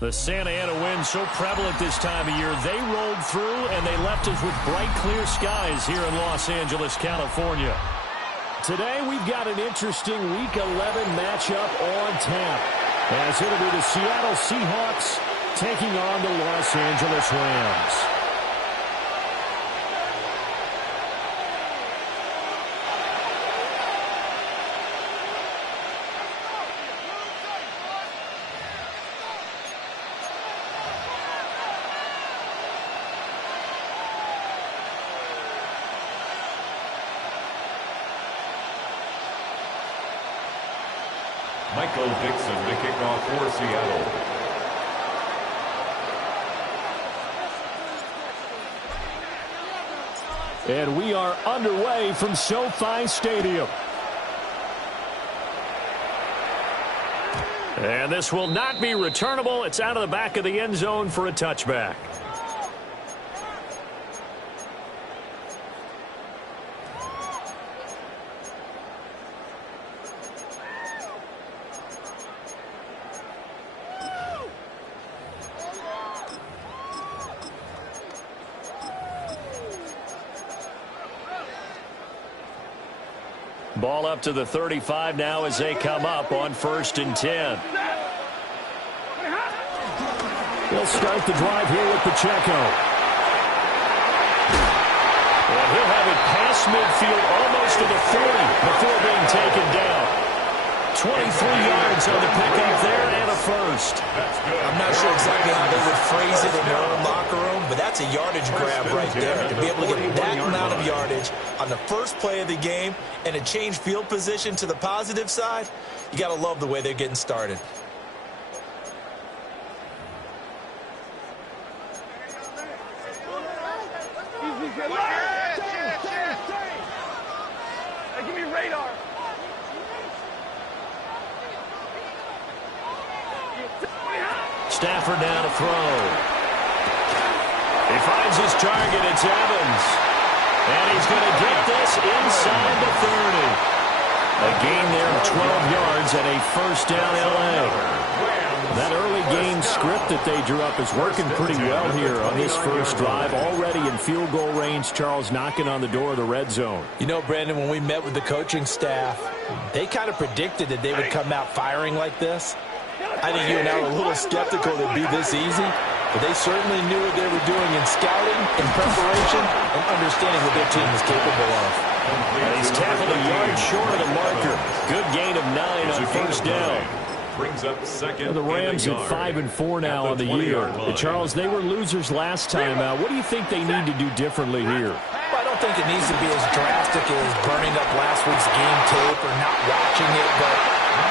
The Santa Ana wind so prevalent this time of year. They rolled through, and they left us with bright, clear skies here in Los Angeles, California. Today, we've got an interesting Week 11 matchup on tap, as it'll be the Seattle Seahawks taking on the Los Angeles Rams. Michael Dixon to kick off for Seattle. And we are underway from SoFi Stadium. And this will not be returnable. It's out of the back of the end zone for a touchback. Ball up to the 35 now as they come up on 1st and 10. He'll start the drive here with Pacheco. And he'll have it past midfield almost to the 40 before being taken down. 23 yards on the pickup there and a first. I'm not sure exactly how they would phrase it in their own locker room, but that's a yardage grab right there. To be able to get that amount of yardage on the first play of the game and to change field position to the positive side, you got to love the way they're getting started. Give me radar. Stafford down to throw. He finds his target. It's Evans. And he's going to get this inside the 30. A gain there of 12 yards and a first down L.A. That early game script that they drew up is working pretty well here on this first drive. Already in field goal range, Charles knocking on the door of the red zone. You know, Brandon, when we met with the coaching staff, they kind of predicted that they would come out firing like this. I think you and I were a little skeptical it'd be this easy, but they certainly knew what they were doing in scouting, in preparation, and understanding what their team was capable of. And he's tackled a yard short of the marker. Good gain of 9 on first down. Brings up second. The Rams at 5-4 now on the year. Charles, they were losers last time out. What do you think they need to do differently here? Well, I don't think it needs to be as drastic as burning up last week's game tape or not watching it, but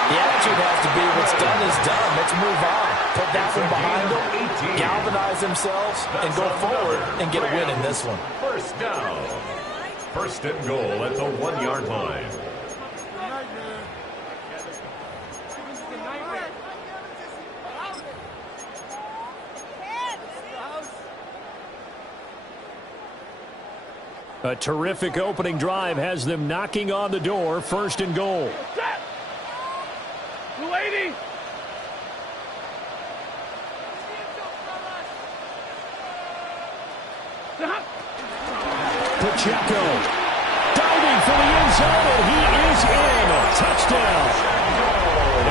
the attitude has to be what's done is done. Let's move on. Put that one behind them, galvanize themselves, and go forward and get a win in this one. First down. 1st and goal at the 1-yard line. A terrific opening drive has them knocking on the door. 1st and goal. Lady. Pacheco diving for the end zone, and he is in. Touchdown.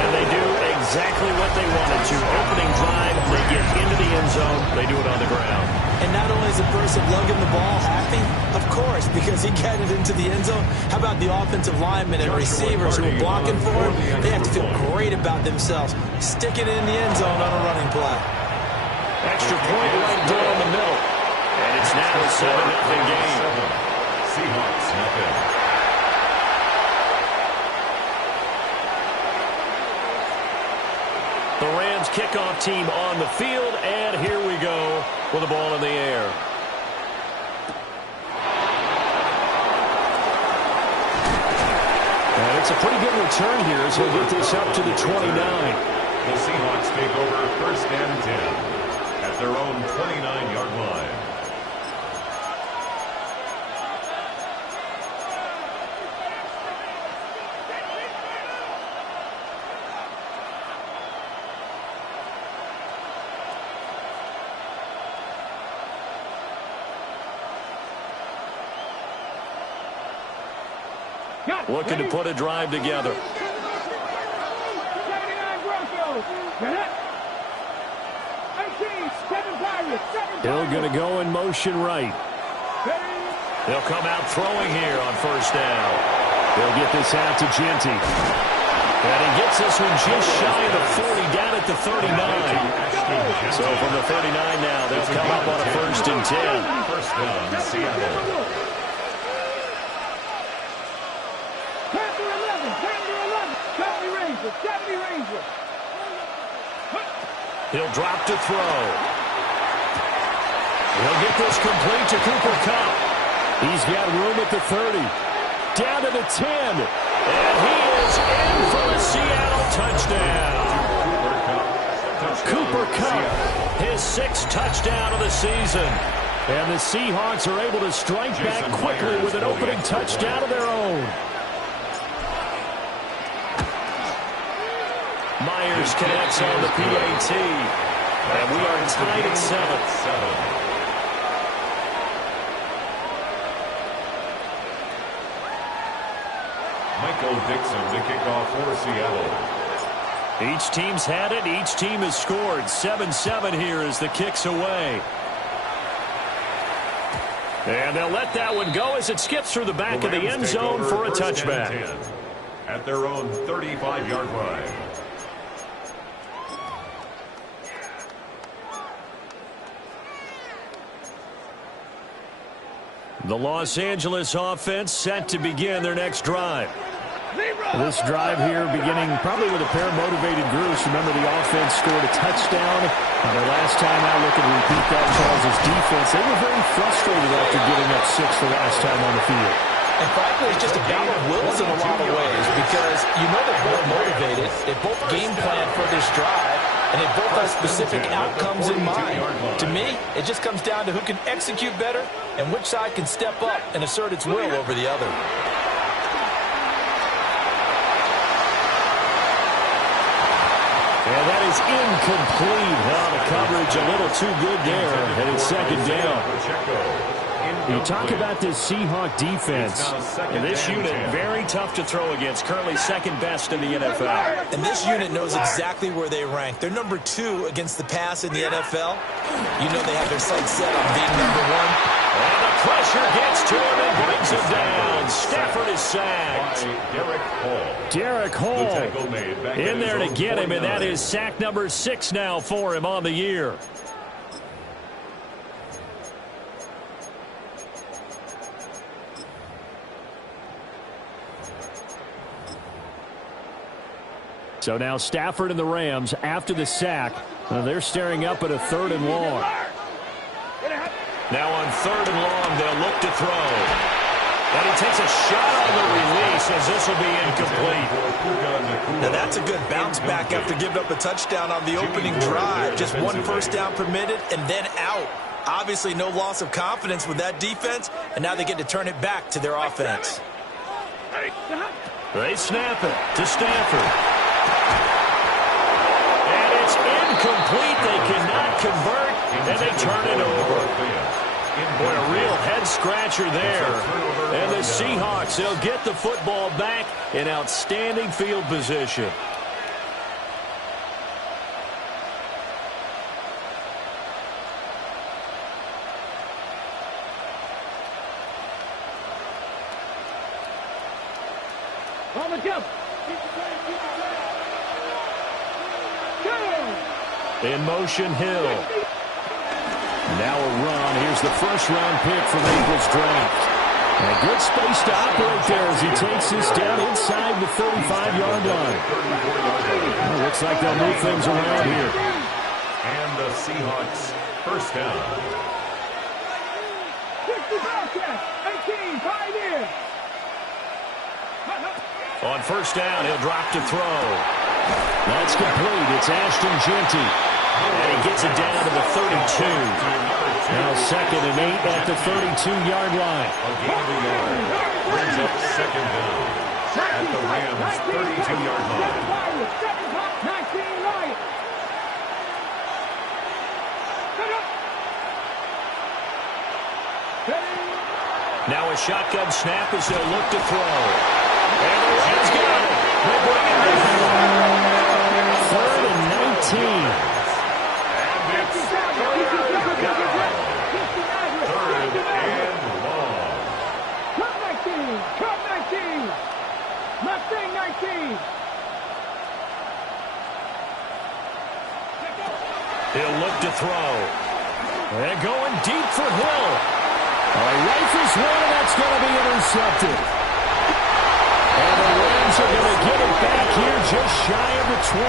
And they do exactly what they wanted to. Opening drive, they get into the end zone. They do it on the ground. And not only is the person lugging the ball happy, of course, because he got it into the end zone. How about the offensive linemen and receivers who are blocking for him? They have to feel great about themselves, sticking it in the end zone on a running play. Extra point right down the middle. And it's now a 7-0 game. Seahawks nothing. The Rams kickoff team on the field, and here we go with the ball in the air. And it's a pretty good return here as he'll get this up to the 29. The Seahawks take over 1st and 10 at their own 29-yard line. looking to put a drive together. Hill going to go in motion right. They'll come out throwing here on first down. They'll get this out to Genty. And he gets this one just shy of the 40, down at the 39. So from the 39 now, they'll come up on a 1st and 10. First down, Seattle. He'll drop to throw. He'll get this complete to Cooper Kupp. He's got room at the 30. Down to the 10. And he is in for a Seattle touchdown. Cooper Kupp, his 6th touchdown of the season. And the Seahawks are able to strike back quickly with an opening touchdown of their own. Myers connects on the PAT. And we are tied at 7. Michael Dixon to kick off for Seattle. Each team's had it. Each team has scored. 7-7 here as the kick's away. And they'll let that one go as it skips through the back of the end zone for a touchback. At their own 35-yard line. The Los Angeles offense set to begin their next drive. This drive here beginning probably with a pair of motivated groups. Remember, the offense scored a touchdown. Their last time out, looking to repeat that, Charles' defense. They were very frustrated after giving up 6 the last time on the field. And frankly, it's just a battle of wills in a lot of ways because you know they're both motivated. They both game plan for this drive, and they both have specific outcomes in mind. To me, it just comes down to who can execute better and which side can step up and assert its will over the other. And that is incomplete. The coverage a little too good there, and it's 2nd down. You talk about this Seahawk defense. And this unit, very tough to throw against. Currently 2nd best in the NFL. And this unit knows exactly where they rank. They're number 2 against the pass in the NFL. You know they have their sights set on being number 1. And the pressure gets to him and brings him down. Stafford is sacked. Derek Hall in there to get him, and that is sack number 6 now for him on the year. So now Stafford and the Rams, after the sack, they're staring up at a 3rd and long. Now on 3rd and long, they'll look to throw. And he takes a shot on the release as this will be incomplete. Now that's a good bounce back after giving up a touchdown on the opening drive. Just 1 first down permitted and then out. Obviously no loss of confidence with that defense, and now they get to turn it back to their offense. They snap it to Stafford. And it's incomplete. They cannot convert, and they turn it over. Boy, a real head-scratcher there. And the Seahawks, they'll get the football back in outstanding field position. In motion, Hill. Now a run. Here's the first-round pick from April's draft. And a good space to operate there as he takes this down inside the 35-yard line. Well, looks like they'll move things around here. And the Seahawks first down. On first down, he'll drop to throw. That's complete. It's Ashton Genty. And he gets it down to the 32. Now 2nd and 8 at the 32-yard line. A gain of a yard. Brings up 2nd down at the Rams' 32-yard line. Now a shotgun snap as they'll look to throw. thing, 19. He'll look to throw. And going deep for Hill. Rifles one, and that's going to be intercepted. And the Rams are going to get it back here just shy of the 20.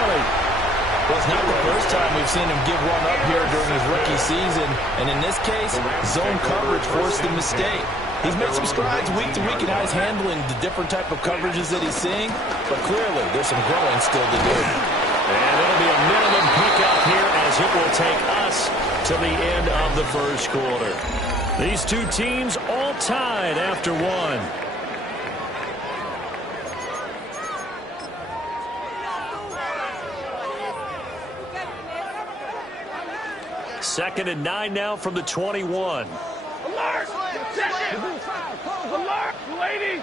Well, it's not the first time we've seen him give one up here during his rookie season. And in this case, zone coverage forced the mistake. He's made some strides week to week in how he's handling the different type of coverages that he's seeing. But clearly, there's some growing still to do. And it'll be a minimum pickup here as it will take us to the end of the first quarter. These two teams all tied after one. Second and 9 now from the 21. Alert! Alert! Lady!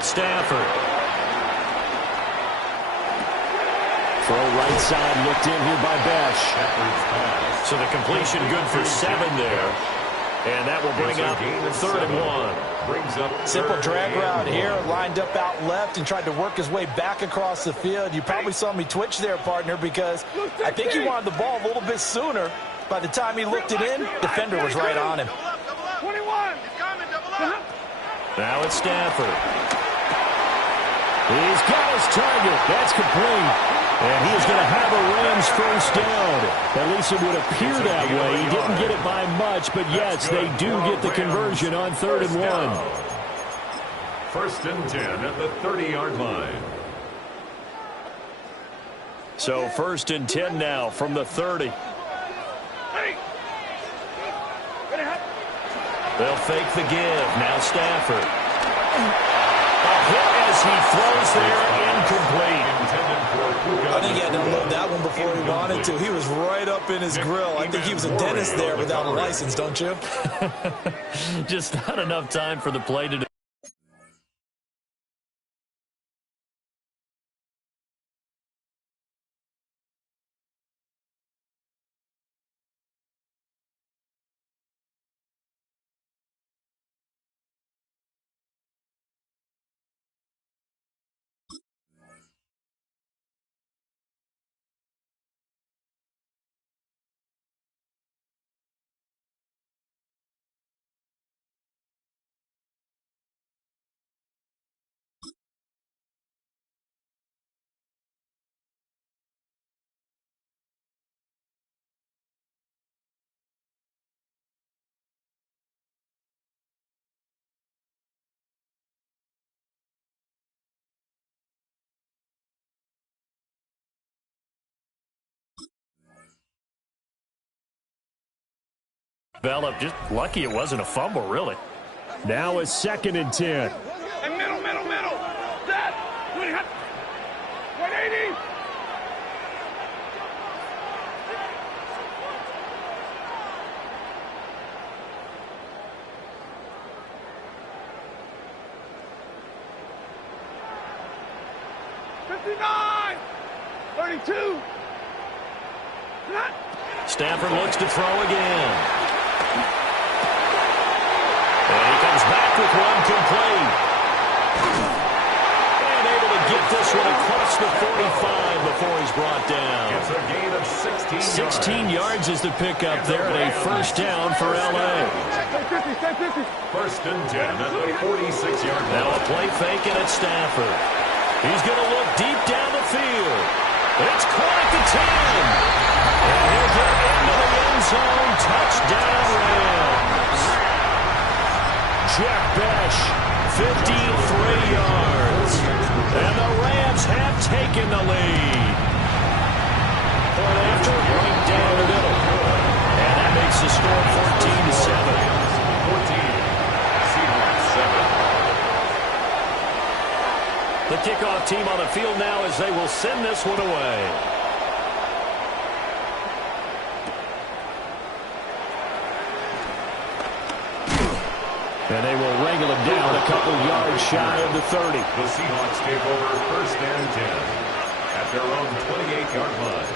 Stafford. Throw right side looked in here by Besh. So the completion good for 7 there. And that will bring up 3rd and 1. Simple drag route here, lined up out left and tried to work his way back across the field. You probably saw me twitch there, partner, because I think he wanted the ball a little bit sooner. By the time he looked it in, defender was right on him. 21. Now it's Stafford. He's got his target. That's complete. And he is going to have a Rams first down. At least it would appear that way. He didn't get it by much, but yes, they do get the conversion on 3rd and 1. First and 10 at the 30-yard line. So 1st and 10 now from the 30. They'll fake the give. Now Stafford. A hit as he throws there, incomplete. I think he had to unload that one before he wanted to. He was right up in his grill. I think he was a dentist there without a license, don't you? Just not enough time for the play to do. Developed, just lucky it wasn't a fumble, really. Now it's 2nd and 10. And middle. Set. 180. $59. 32. Stafford looks to throw again. And he comes back with one complete. And able to get this one across the 45 before he's brought down. It's a gain of 16 yards. 16 yards is the pickup there, and a first down for L.A. First and 10 at the 46-yard line. Now a play fake, and it's Stafford. He's going to look deep down the field. It's caught at the 10. And he'll get into the end zone. Touchdown, Rams. Jeff Besh, 53 yards. And the Rams have taken the lead. Point after, right down the middle. And that makes the score 14-7. 14. Seahawks 7. The kickoff team on the field now as they will send this one away. And they will wrangle him down a couple yards shy of the 30. The Seahawks take over 1st and 10 at their own 28-yard line.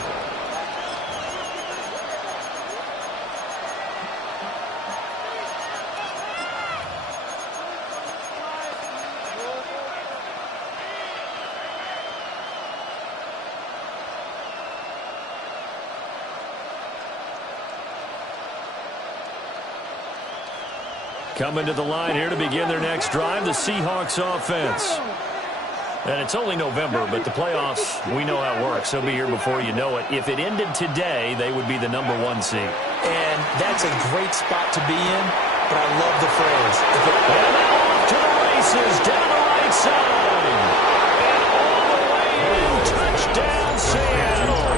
Coming to the line here to begin their next drive, the Seahawks offense. And it's only November, but the playoffs, we know how it works. They'll be here before you know it. If it ended today, they would be the #1 seed. And that's a great spot to be in, but I love the phrase. And now off to the races, down the right side. And all the way in, touchdown Seattle.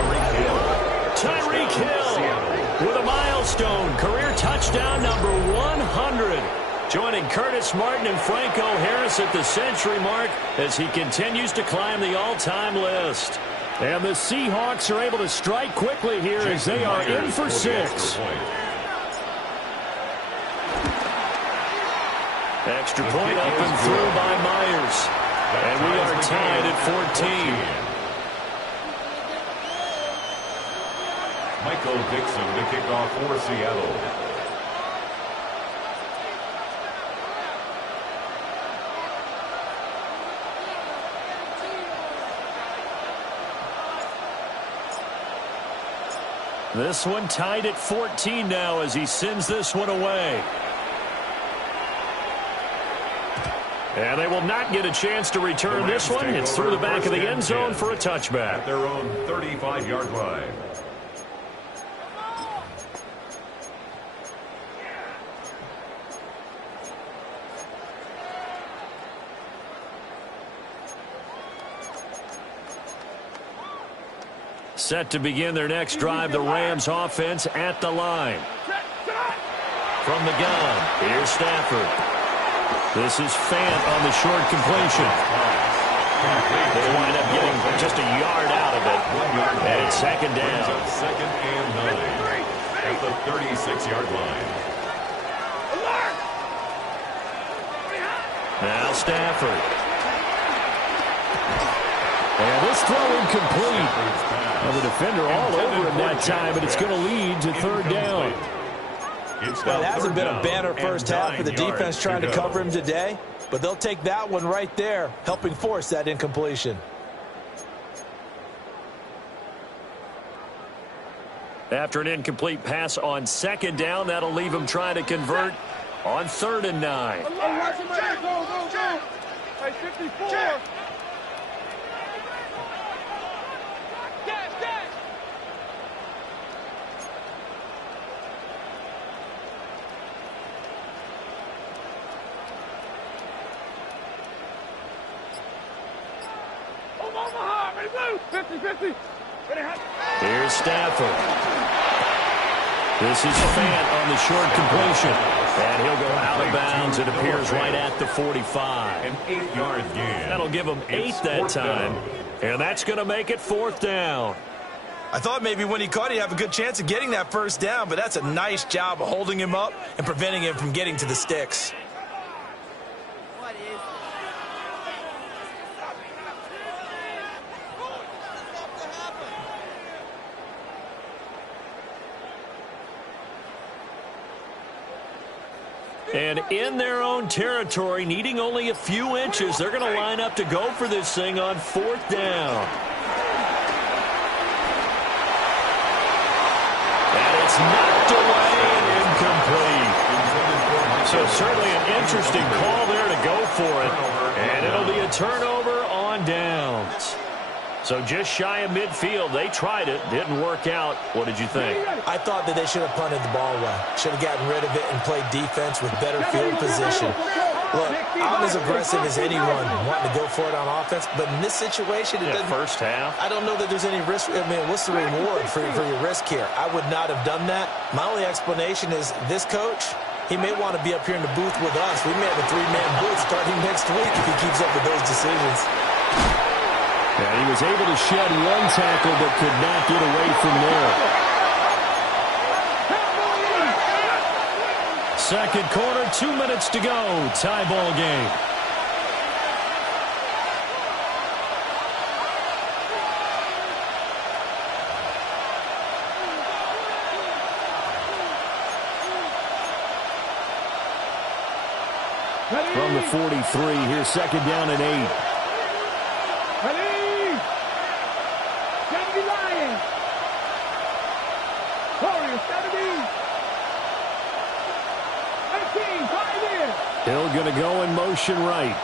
Tyreek Hill with a milestone, career touchdown number 100. Joining Curtis Martin and Franco Harris at the century mark as he continues to climb the all-time list. And the Seahawks are able to strike quickly here as they are in for 6. Extra point up and through by Myers. And we are tied at 14. Michael Dixon to kick off for Seattle. This one tied at 14 now as he sends this one away. And they will not get a chance to return this one. It's through the back of the end zone for a touchback. At their own 35-yard line. Set to begin their next drive, the Rams offense at the line. From the gun, here's Stafford. This is Fant on the short completion. They wind up getting just a yard out of it. And it's second down. Second and 9 at the 36-yard line. Now Stafford. And this throw incomplete. Well, the defender all over him that time, but it's going to lead to third down. Well, it hasn't been a banner first half for the defense trying to cover him today, but they'll take that one right there, helping force that incompletion. After an incomplete pass on second down, that'll leave him trying to convert on 3rd and 9. Go, go, go. Hey, 54. Omaha, ready, blue. 50-50. Here's Stafford. This is Fant on the short completion. And he'll go out of bounds. It appears right at the 45. An 8-yard gain. That'll give him 8 that time. And that's going to make it 4th down. I thought maybe when he caught it, he'd have a good chance of getting that first down, but that's a nice job of holding him up and preventing him from getting to the sticks. And in their own territory, needing only a few inches, they're going to line up to go for this thing on 4th down. And it's knocked away and incomplete. So certainly an interesting call there to go for it. And it'll be a turnover on downs. So just shy of midfield. They tried it. Didn't work out. What did you think? I thought that they should have punted the ball away. Should have gotten rid of it and played defense with better field position. Look, I'm as aggressive as anyone wanting to go for it on offense, but in this situation, it doesn't. First half. I don't know that there's any risk. I mean, what's the reward for your risk here? I would not have done that. My only explanation is this coach, he may want to be up here in the booth with us. We may have a 3-man booth starting next week if he keeps up with those decisions. And he was able to shed one tackle but could not get away from there. Second quarter, 2 minutes to go. Tie ball game. From the 43, here's second down and 8. Ready? Kennedy Lions. Warriors, 70. 19, 5 to go in motion right.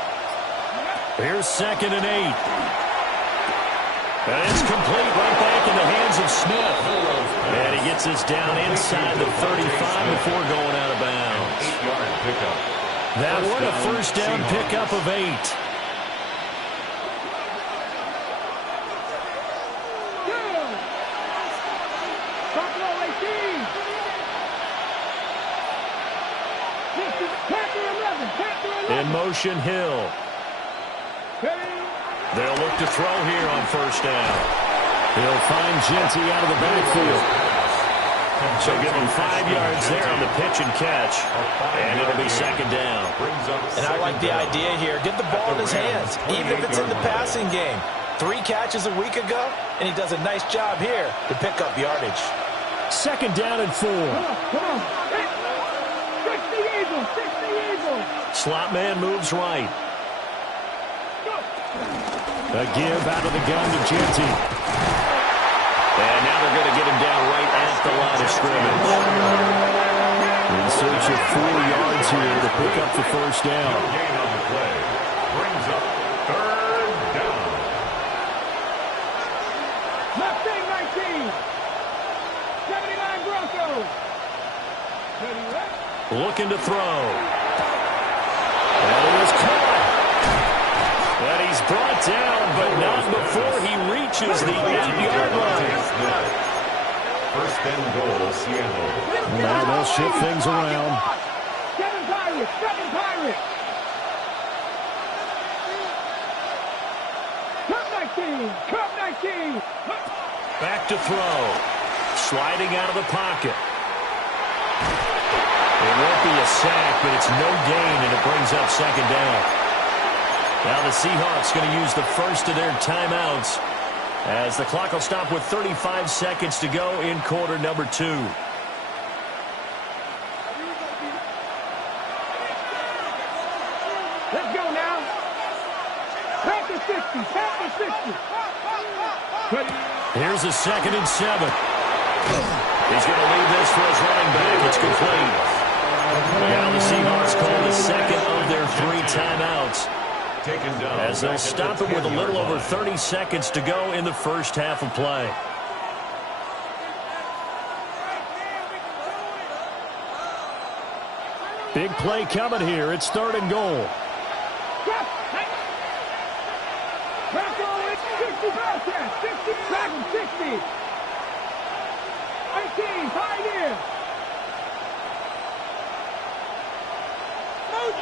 Here's 2nd and 8. And it's complete right back in the hands of Smith. And he gets this down inside the 35 before going out of bounds. 8-yard pickup. That one a first down pickup of 8. In motion, Hill. They'll look to throw here on first down. He'll find Genty out of the backfield. So give him 5 yards there on the pitch and catch. And it'll be 2nd down. And I like the idea here. Get the ball in his hands, even if it's in the passing game. 3 catches a week ago, and he does a nice job here to pick up yardage. 2nd down and 4. Come on. 60 Eagles. 60 Eagles. Slot man moves right. A give out of the gun to Genty. And now they're going to get him down right at the line of scrimmage. In search of 4 yards here to pick up the first down. Gain on the play. Brings up 3rd down. Mustang 19. 79 Broncos. Looking to throw. And it was caught. And he's brought down, but not before he reaches the 8-yard line. 1st and goal, Seattle. Now they'll shift things around. 7 Pirates. 7 Pirates. Cup 19. Cup 19. Back to throw. Sliding out of the pocket. It won't be a sack, but it's no gain, and it brings up 2nd down. Now the Seahawks going to use the first of their timeouts as the clock will stop with 35 seconds to go in quarter number 2. Let's go now. Panther 60. Panther 60. Here's a 2nd and 7. He's going to leave this for his running back. It's complete. Now the Seahawks call the 2nd of their 3 timeouts, Taken down. as they'll stop it with a little over 30 seconds to go in the first half of play. Big play coming here. It's 3rd and goal. Bronco 60 Bearcats. 60 Dragon 60. 18 Pioneer. Move.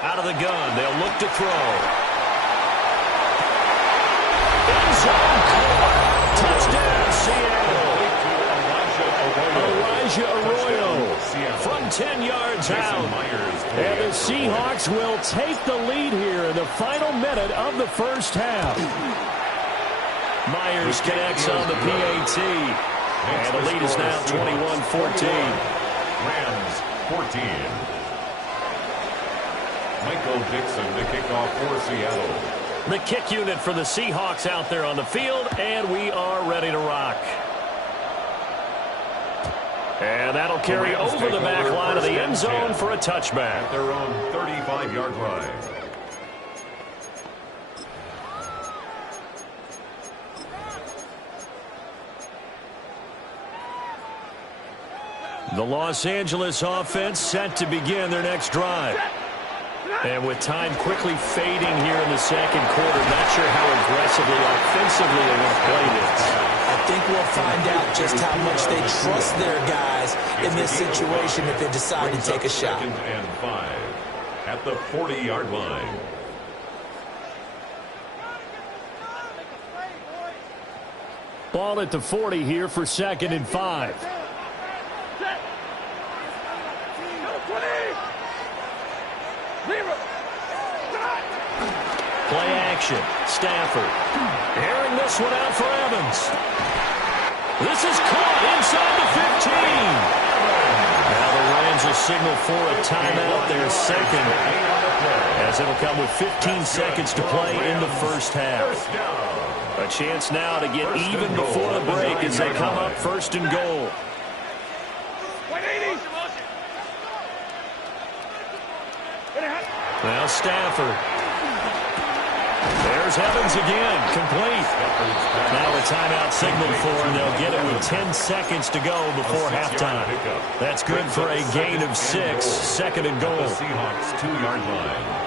Out of the gun. They'll look to throw. End zone caught. Touchdown, Seattle. Elijah Arroyo from 10 yards out. And the Seahawks will take the lead here in the final minute of the first half. Myers connects on the PAT. And the lead is now 21-14. Rams 14. Michael Dixon to kick off for Seattle. The kick unit for the Seahawks out there on the field, and we are ready to rock. And that'll carry over the back line of the end zone for a touchback. At their own 35-yard line. The Los Angeles offense set to begin their next drive. And with time quickly fading here in the second quarter, not sure how aggressively, offensively they want to play this. I think we'll find out just how much they trust their guys in this situation if they decide to take a shot. 2nd and 5 at the 40-yard line. Ball at the 40 here for 2nd and 5. Play action. Stafford. Airing this one out for Evans. This is caught inside the 15. Now the Rams will signal for a timeout, their 2nd, as it'll come with 15 seconds to play in the first half. A chance now to get even before the break as they come up 1st and goal. Now Stafford. There's Evans again, complete. Now a timeout signal for him. They'll get it with 10 seconds to go before halftime. That's good for a gain of 6, second and goal. The Seahawks 2-yard line.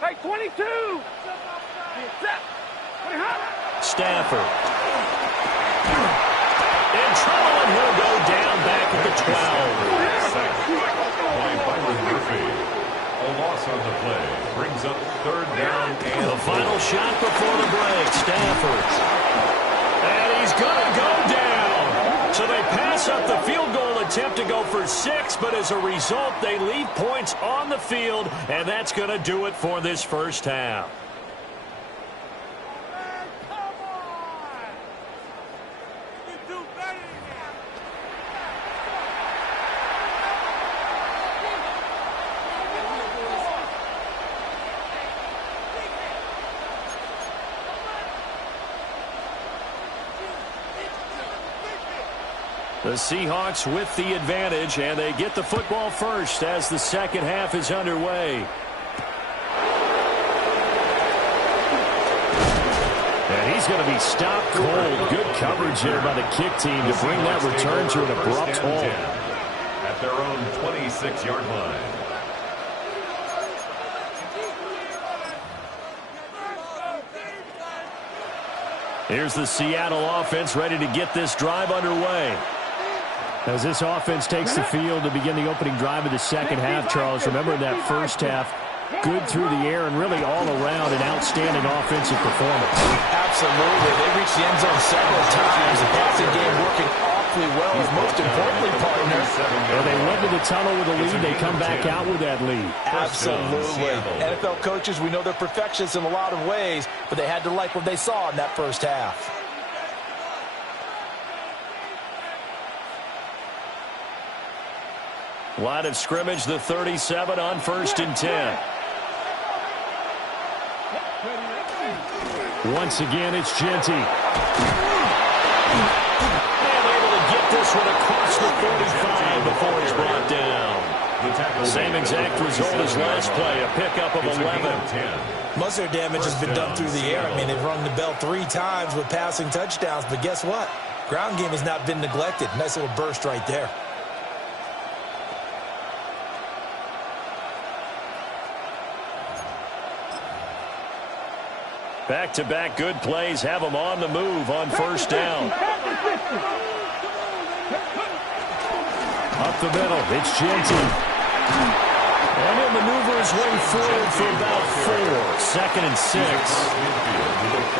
Hey, 22! Stafford. In trouble, and he'll go down back at the 12. By Byron Murphy. A loss on the play brings up 3rd down and the final shot before the break. Stafford. And he's going to go down. So they pass up the field goal attempt to go for 6, but as a result, they leave points on the field, and that's going to do it for this first half. The Seahawks with the advantage, and they get the football first as the second half is underway. And he's going to be stopped cold. Good coverage there by the kick team to bring that return to an abrupt halt. At their own 26-yard line. Here's the Seattle offense ready to get this drive underway. As this offense takes the field to begin the opening drive of the second half, Charles, remember that first half, good through the air and really all around an outstanding offensive performance. Absolutely. They reached the end zone several times. The passing game working awfully well. Most importantly, partner. Well, they went to the tunnel with a lead. They come back out with that lead. Absolutely. NFL coaches, we know they're perfectionists in a lot of ways, but they had to like what they saw in that first half. Line of scrimmage, the 37 on 1st and 10. Once again, it's Genty. And able to get this one across the 45 before he's brought down. Same exact result as last play, a pickup of 11. Most of their damage has been done through the air. I mean, they've rung the bell 3 times with passing touchdowns, but guess what? Ground game has not been neglected. Nice little burst right there. Back-to-back good plays have them on the move on 1st down. Up the middle, it's Genty. And he'll maneuver his way forward for about 4. 2nd and 6.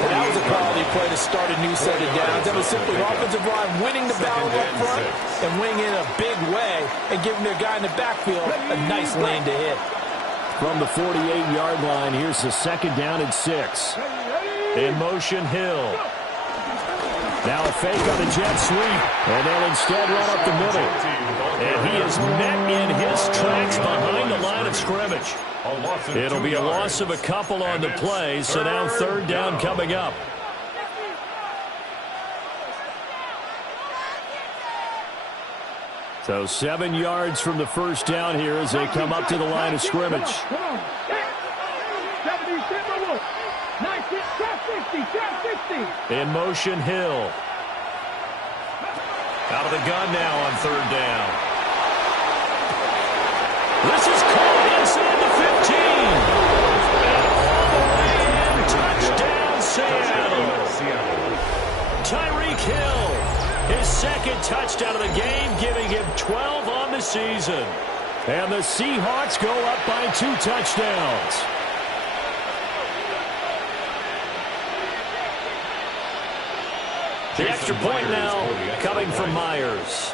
Well, that was a quality play to start a new set of downs. That was simply an offensive line winning the battle up front and winning in a big way and giving their guy in the backfield a nice lane to hit. From the 48-yard line, here's the 2nd down and 6. In motion, Hill. Now a fake on the jet sweep, and they'll instead run up the middle. And he is met in his tracks behind the line of scrimmage. It'll be a loss of a couple on the play, so now 3rd down coming up. So 7 yards from the first down here as they come up to the line of scrimmage. In motion, Hill. Out of the gun now on 3rd down. This is caught inside the 15. And all the way in, touchdown, Seattle. Tyreek Hill. His 2nd touchdown of the game, giving him 12 on the season. And the Seahawks go up by 2 touchdowns. The extra point now coming from Myers.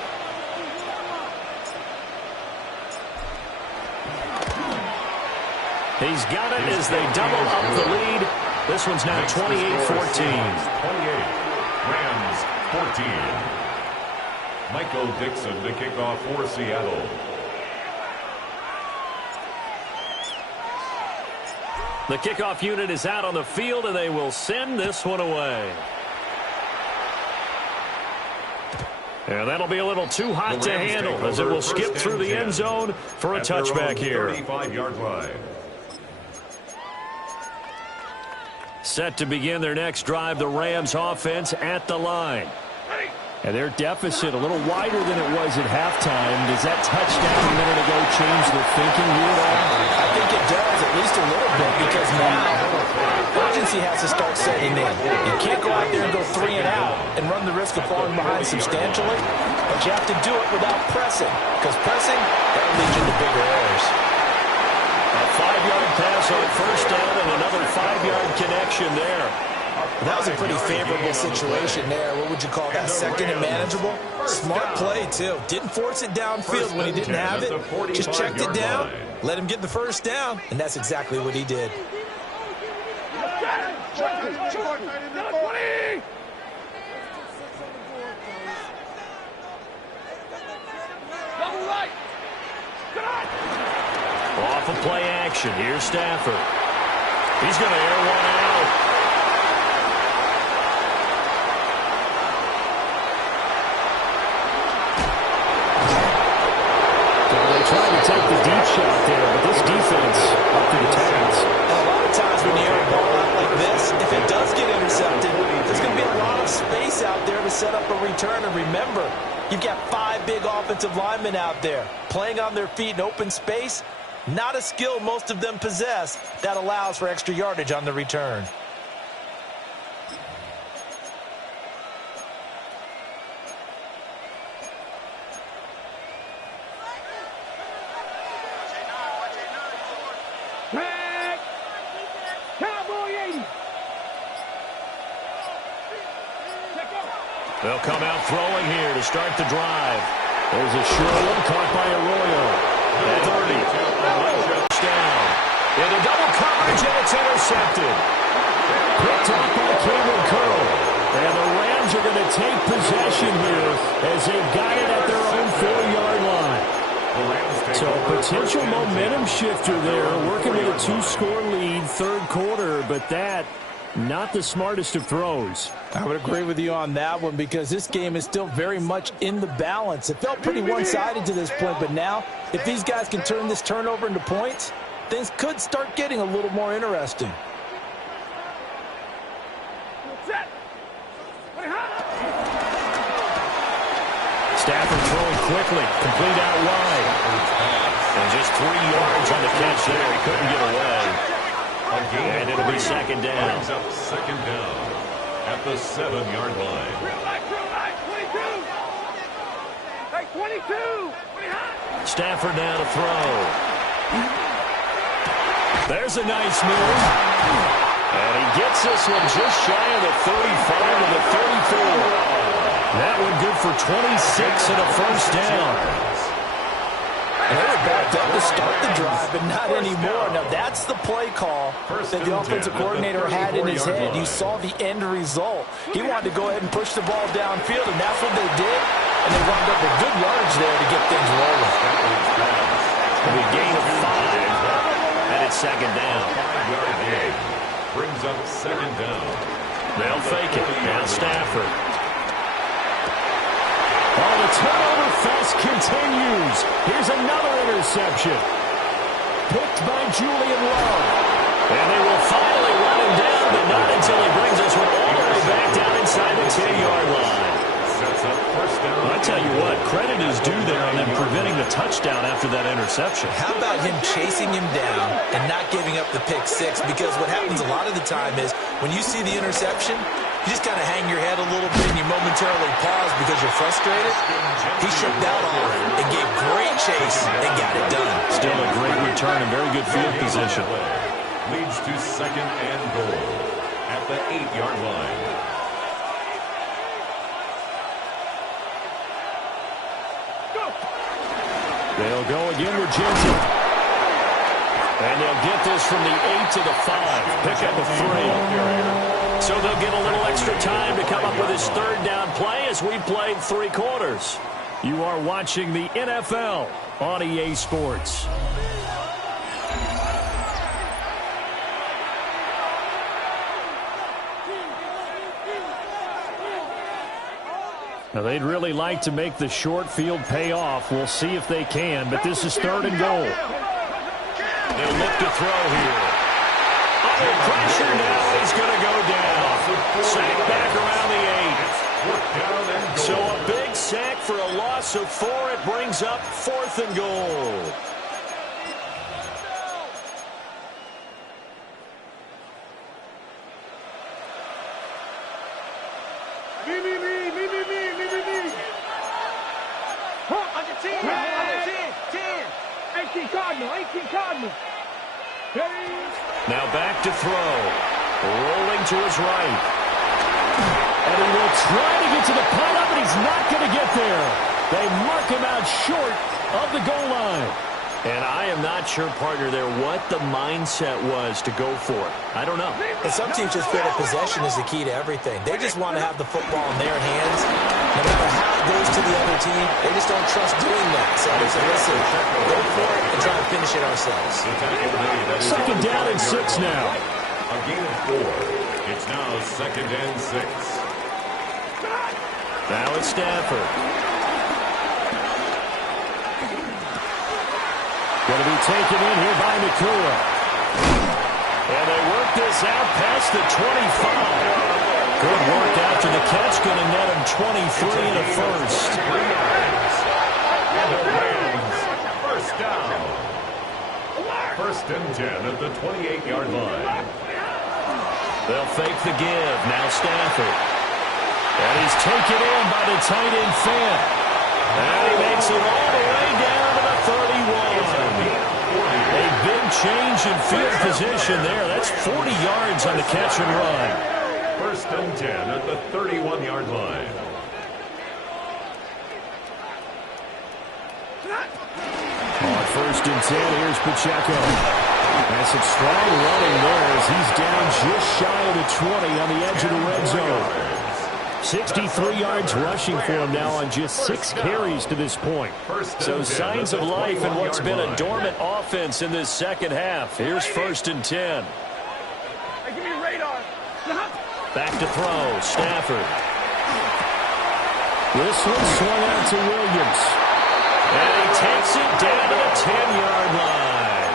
He's got it as they double up the lead. This one's now 28-14. 28. Rams 14. Michael Dixon to kick off for Seattle. The kickoff unit is out on the field, and they will send this one away. And that'll be a little too hot to handle as it will skip through the end zone for a touchback here. 35-yard line. Set to begin their next drive, the Rams offense at the line. And their deficit a little wider than it was at halftime. Does that touchdown a minute ago change their thinking here at all? I think it does, at least a little bit, because now urgency has to start setting in. You can't go out there and go 3 and out and run the risk of falling behind substantially, but you have to do it without pressing, because pressing, that'll lead you to bigger errors. A 5-yard pass on first down and another 5-yard connection there. That was a pretty favorable situation there. What would you call that? Second and manageable? Smart play, too. Didn't force it downfield when he didn't have it. Just checked it down, let him get the first down, and that's exactly what he did. Off of play action. Here's Stafford. He's going to air one out. Trying to take the deep shot there, but this defense up to the task. A lot of times when you air a ball out like this, if it does get intercepted, there's going to be a lot of space out there to set up a return. And remember, you've got 5 big offensive linemen out there playing on their feet in open space. Not a skill most of them possess that allows for extra yardage on the return. They'll come out throwing here to start the drive. There's a sure one caught by Arroyo. At 30. Down. Into double coverage, and it's intercepted. Picked off by Cameron Curl. And the Rams are going to take possession here as they've got it at their own 4-yard line. So a potential momentum shifter there, working with a 2-score lead, third quarter, but that not the smartest of throws. I would agree with you on that one because this game is still very much in the balance. It felt pretty one-sided to this point, but now if these guys can turn this turnover into points, things could start getting a little more interesting. Stafford throwing quickly, complete out wide. And just 3 yards on the catch there. He couldn't get away. And it'll be second down. Up second down at the 7-yard line. 22. Stafford now to throw. There's a nice move. And he gets this one just shy of the 35 to the 34. That one good for 26 and a first down. And they were backed up to start the drive, but not anymore. Now, that's the play call that the offensive coordinator had in his head. You saw the end result. He wanted to go ahead and push the ball downfield, and that's what they did. And they wound up with good yardage there to get things rolling. We gain of 5, and it's second down. 5-yard gain brings up second down. They'll fake it. Now Stafford. Oh, the turnover fest continues. Here's another interception. Picked by Julian Love. And they will finally run him down, but not until he brings this one all the way back down inside the 10-yard line. Sets up first down. I tell you what, credit is due there on them preventing the touchdown after that interception. How about him chasing him down and not giving up the pick six? Because what happens a lot of the time is when you see the interception, you just kind of hang your head a little bit and you momentarily pause because you're frustrated. He shook that off and gave great chase and got it done. Still a great return and very good field position. Leads to second and goal at the 8-yard line. They'll go again with Jensen. And they'll get this from the 8 to the 5. Pick up a 3. So they'll get a little extra time to come up with his third down play as we played 3 quarters. You are watching the NFL on EA Sports. Now, they'd really like to make the short field pay off. We'll see if they can, but this is 3rd and goal. They'll look to throw here. Under pressure now, he's going to go down. Sack back around the 8. So a big sack for a loss of 4. It brings up 4th and goal. Now back to throw. Rolling to his right. And he will try to get to the pile-up, but he's not going to get there. They mark him out short of the goal line. And I am not sure, partner, there what the mindset was to go for it. I don't know. And some teams just feel that possession is the key to everything. They just want to have the football in their hands. No matter how it goes to the other team, they just don't trust doing that. So they say, listen, go for it and try to finish it ourselves. 2nd down and 6 now. A gain of 4. It's now 2nd and 6. Now it's Stafford. Going to be taken in here by Nakua. And they work this out past the 25. Good work after the catch. Going to net him 23 and a first. And the Rams, first down. 1st and 10 at the 28-yard line. They'll fake the give. Now Stafford. And he's taken in by the tight end Fant. And he makes it all the way down to the 31. A big change in field position there. That's 40 yards on the catch and run. 1st and 10 at the 31-yard line. On 1st and 10, here's Pacheco. And some strong running there as he's down just shy of the 20 on the edge of the red zone. 63 yards rushing for him now on just 6 carries to this point. So signs of life in what's been a dormant offense in this second half. Here's 1st and 10. Hey, give me a radar. Back to throw. Stafford. This one swung out to Williams. And he takes it down to the 10-yard line.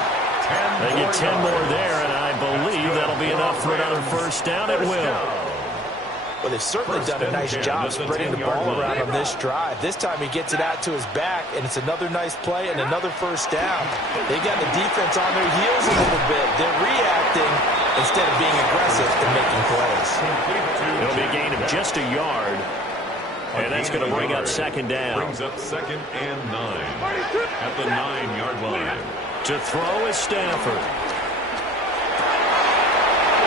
They get 10 more there, and I believe that'll be enough for another first down. It will. Well, they've certainly done a nice job spreading the ball around on this drive. This time he gets it out to his back, and it's another nice play and another first down. They got the defense on their heels a little bit. They're reacting instead of being aggressive and making plays. It'll be a gain of just a yard, and that's going to bring up 2nd down. Brings up 2nd and 9 at the 9-yard line. To throw is Stafford.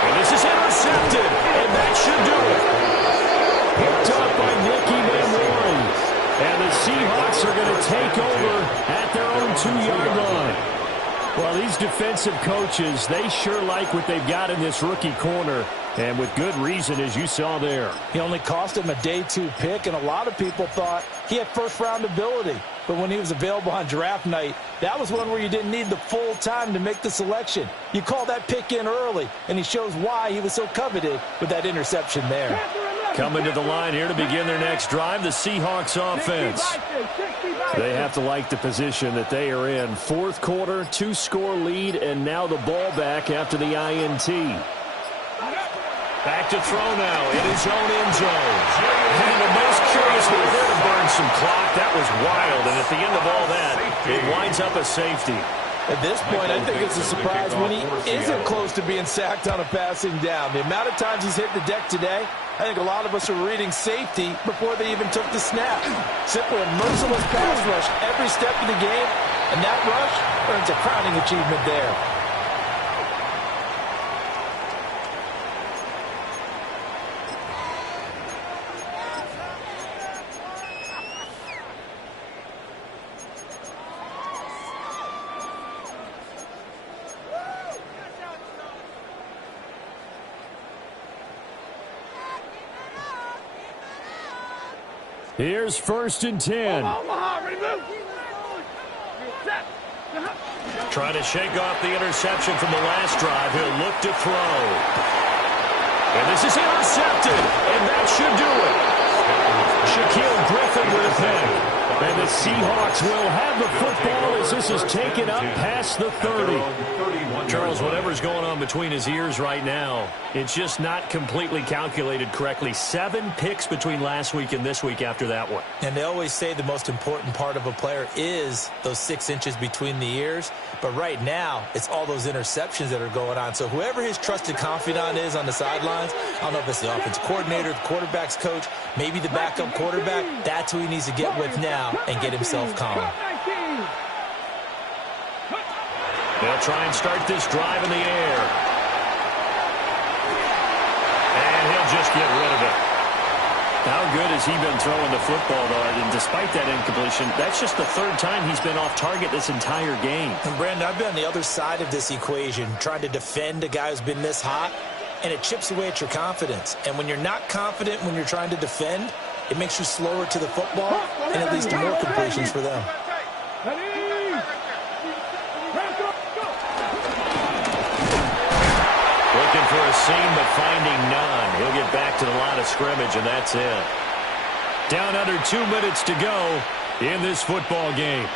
And this is intercepted, and that should do it. Picked up by Nicky Manwari. And the Seahawks are going to take over at their own 2-yard line. Well, these defensive coaches, they sure like what they've got in this rookie corner. And with good reason, as you saw there. He only cost him a day 2 pick, and a lot of people thought he had first-round ability. But when he was available on draft night, that was one where you didn't need the full time to make the selection. You call that pick in early, and he shows why he was so coveted with that interception there. Coming to the line here to begin their next drive, the Seahawks offense. They have to like the position that they are in. 4th quarter, 2-score lead, and now the ball back after the INT. Back to throw now in his own end zone. And the most curious move there to burn some clock. That was wild, and at the end of all that, it winds up a safety. At this point, I think it's a surprise when he isn't close to being sacked on a passing down. The amount of times he's hit the deck today, I think a lot of us are reading safety before they even took the snap. Simply a merciless pass rush every step of the game, and that rush earns a crowning achievement there. Here's 1st and 10. Trying to shake off the interception from the last drive. He'll look to throw. And this is intercepted. And that should do it. Shaquille Seahawks will have the football as this is taken up past the 30. Charles, whatever's going on between his ears right now, it's just not completely calculated correctly. 7 picks between last week and this week after that one. And they always say the most important part of a player is those 6 inches between the ears. But right now, it's all those interceptions that are going on. So whoever his trusted confidant is on the sidelines, I don't know if it's the offensive coordinator, the quarterback's coach, maybe the backup quarterback, that's who he needs to get with now and get himself calm. They'll try and start this drive in the air. And he'll just get rid of it. How good has he been throwing the football, though? And despite that incompletion, that's just the 3rd time he's been off target this entire game. And, Brandon, I've been on the other side of this equation, trying to defend a guy who's been this hot, and it chips away at your confidence. And when you're not confident when you're trying to defend, it makes you slower to the football, and it leads to more completions for them. Looking for a seam, but finding none. He'll get back to the line of scrimmage, and that's it. Down under 2 minutes to go in this football game.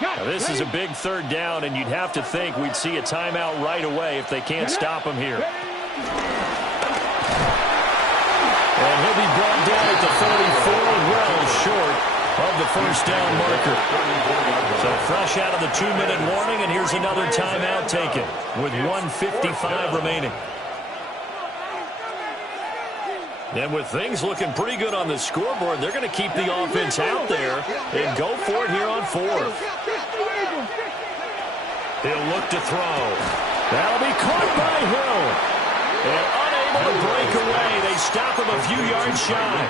Now, this is a big 3rd down, and you'd have to think we'd see a timeout right away if they can't stop him here. And he'll be brought down at the 34, well short of the 1st down marker. So fresh out of the 2-minute warning, and here's another timeout taken with 1:55 remaining. And with things looking pretty good on the scoreboard, they're going to keep the offense out there and go for it here on 4th. He'll look to throw. That'll be caught by Hill. And unable to break away. They stop him a few yards shy.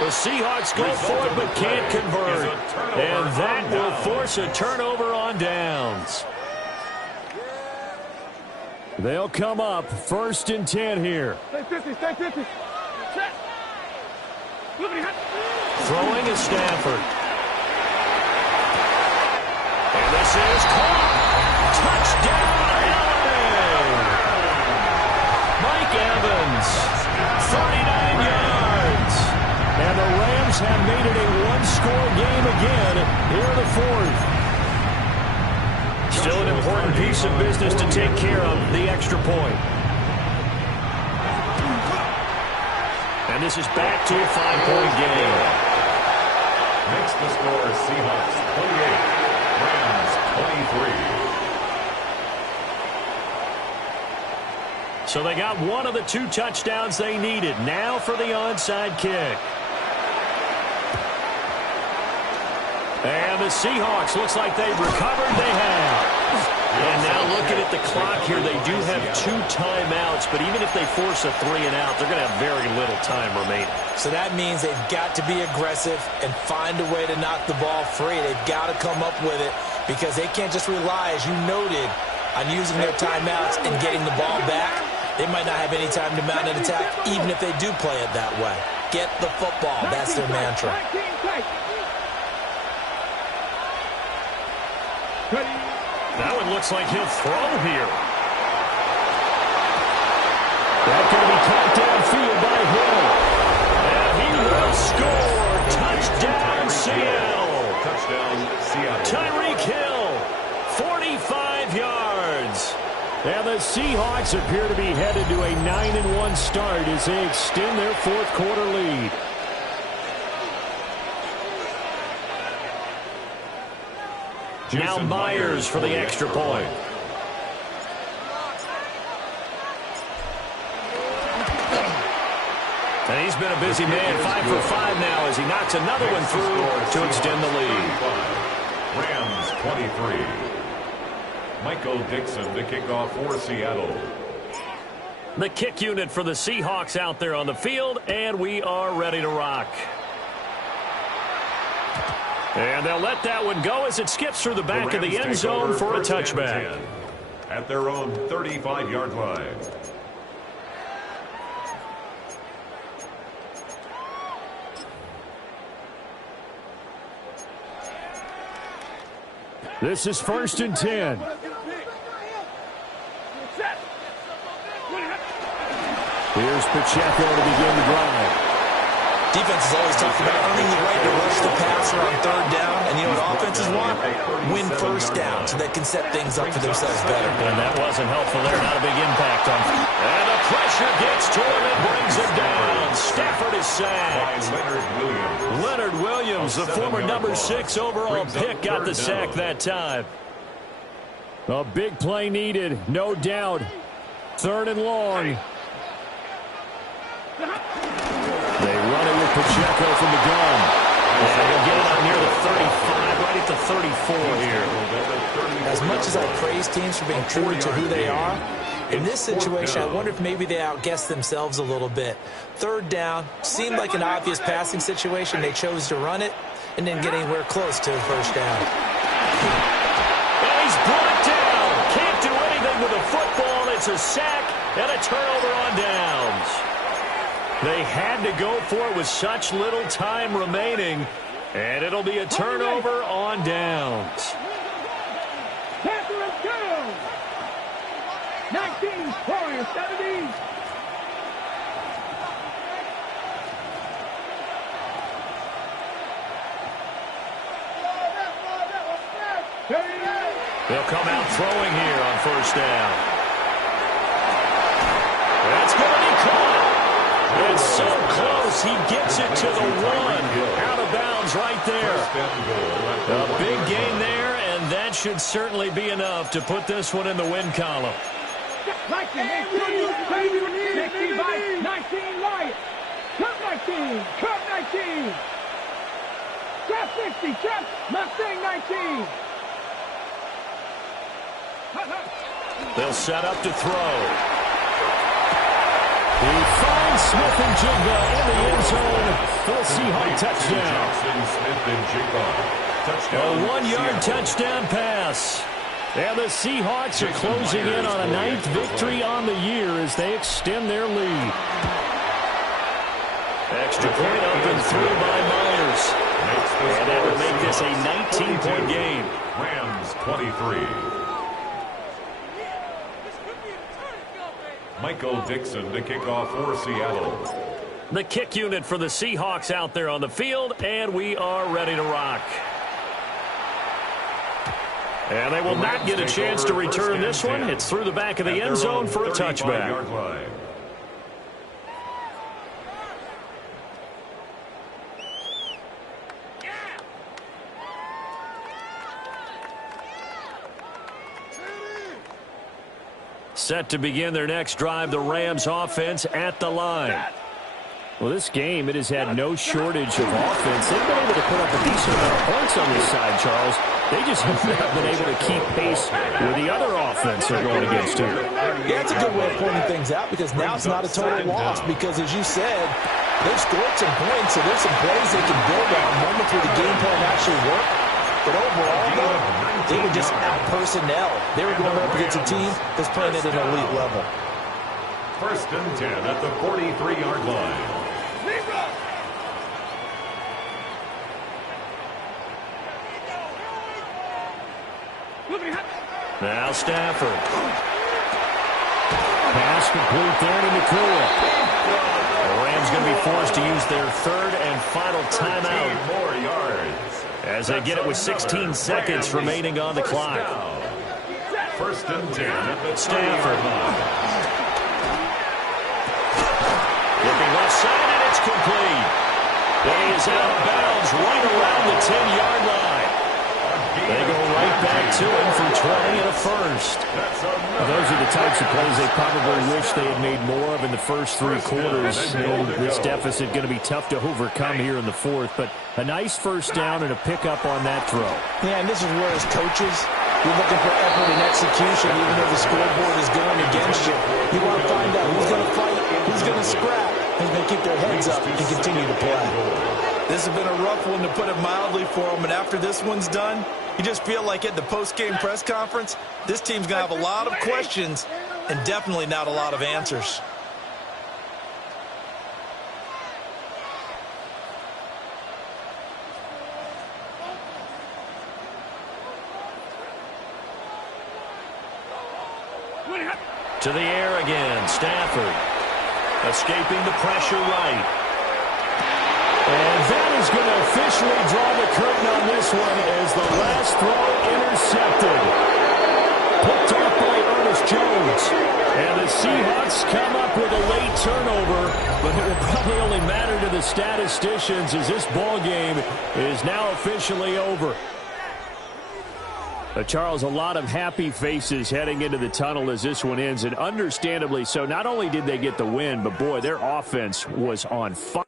The Seahawks go for it but can't convert. And that will force a turnover on downs. They'll come up 1st and 10 here. Stay 50, stay 50. Throwing is Stafford. And this is caught. Touchdown, LA! Mike Evans, 39 yards. And the Rams have made it a 1-score game again here in the 4th. Still an important piece of business to take care of, the extra point. And this is back to a 5-point game. Next to score, Seahawks 28, Rams 23. So they got one of the 2 touchdowns they needed. Now for the onside kick. And the Seahawks, looks like they've recovered. They have. And now looking at the clock here, they do have 2 timeouts, but even if they force a 3-and-out, they're going to have very little time remaining. So that means they've got to be aggressive and find a way to knock the ball free. They've got to come up with it because they can't just rely, as you noted, on using their timeouts and getting the ball back. They might not have any time to mount an attack, even if they do play it that way. Get the football. That's their mantra. That one looks like he'll throw here. That's going to be caught downfield by Hill. And he will score. Touchdown, Seattle. Touchdown, Seattle. Tyreek Hill, 45 yards. And the Seahawks appear to be headed to a 9-1 start as they extend their 4th quarter lead. Now Myers for the extra point. And he's been a busy man, 5 for 5 now as he knocks another one through to extend the lead. Rams 23. Michael Dixon to kick off for Seattle. The kick unit for the Seahawks out there on the field, and we are ready to rock. And they'll let that one go as it skips through the back of the end zone for a touchback. At their own 35-yard line. This is 1st and 10. Here's Pacheco to begin the drive. Defense is always talking about earning the right to rush the passer on third down. And you know what offenses want? Win first down so they can set things up for themselves better. And that wasn't helpful there. Not a big impact on. And the pressure gets to him and brings him down. Stafford is sacked. Leonard Williams, the former number 6 overall pick, got the sack that time. A big play needed, no doubt. 3rd and long. They run it with Pacheco from the gun. And they'll get it out near the 35, right at the 34 here. As much as I praise teams for being true to who they are, in this situation, I wonder if maybe they outguessed themselves a little bit. 3rd down, seemed like an obvious passing situation. They chose to run it and didn't get anywhere close to the first down. And he's brought down. Can't do anything with a football. It's a sack and a turnover on downs. They had to go for it with such little time remaining, and it'll be a turnover on downs. 19 for 70. They'll come out throwing here on first down. That's going to be caught. It's so close. He gets it to the 1. Out of bounds right there. A big gain there, and that should certainly be enough to put this one in the win column. 19 right. Cut 19. Cut 19. Trap 60. Trap Mustang 19. They'll set up to throw. He finds Smith and Jigba in the end zone for the Seahawks touchdown. A 1-yard touchdown pass. And the Seahawks are closing in on a 9th victory on the year as they extend their lead. Extra point up and through by Myers. And that will make this a 19-point game. Rams 23. Michael Dixon to kick off for Seattle. The kick unit for the Seahawks out there on the field, and we are ready to rock. And they will not get a chance to return this one. It's through the back of the end zone for a touchback. Set to begin their next drive, the Rams offense at the line. Well, this game, it has had no shortage of offense. They've been able to put up a decent amount of points on this side, Charles. They just have not been able to keep pace with the other offense they're going against here. Yeah, it's a good way of pointing things out because now it's not a total loss because, as you said, they've scored some points, so there's some plays they can build on, moments where the game plan actually worked. But overall, though, they were just out-personnel. They were going up against a team that's playing at an elite level. 1st and 10 at the 43-yard line. Now Stafford. Pass complete there to Nakua. The Rams going to be forced to use their 3rd and final timeout. More yards. As they get it with 16 seconds remaining on the clock. 1st and 10 at the Stafford. Looking left side, and it's complete. He is out of bounds right around the 10-yard line. They go right back to him for 20 and a first. Those are the types of plays they probably wish they had made more of in the first 3 quarters. And this deficit going to be tough to overcome here in the 4th. But a nice first down and a pickup on that throw. Yeah, and this is where as coaches, you're looking for effort and execution even though the scoreboard is going against you. You want to find out who's going to fight, who's going to scrap, who's going to keep their heads up and continue to play. This has been a rough one, to put it mildly, for them. And after this one's done, you just feel like at the post-game press conference, this team's going to have a lot of questions and definitely not a lot of answers. To the air again, Stafford. Escaping the pressure right. And that is going to officially draw the curtain on this one as the last throw intercepted. Picked off by Ernest Jones. And the Seahawks come up with a late turnover, but it will probably only matter to the statisticians as this ball game is now officially over. Charles, a lot of happy faces heading into the tunnel as this one ends, and understandably so. Not only did they get the win, but boy, their offense was on fire.